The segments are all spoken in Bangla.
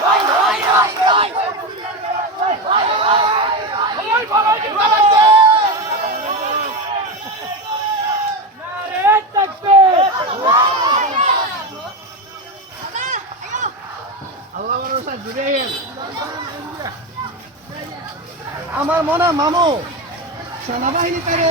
Vai, vai, vai, vai! আমার মনে হয় মামু সেনাবাহিনী তারে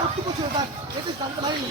কর্তৃপক্ষ জানতে পারিনি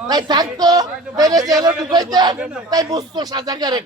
তাই থাকতো তাইলে জেলে ঢুকাইতেন তাই বুঝতো সাজা কারে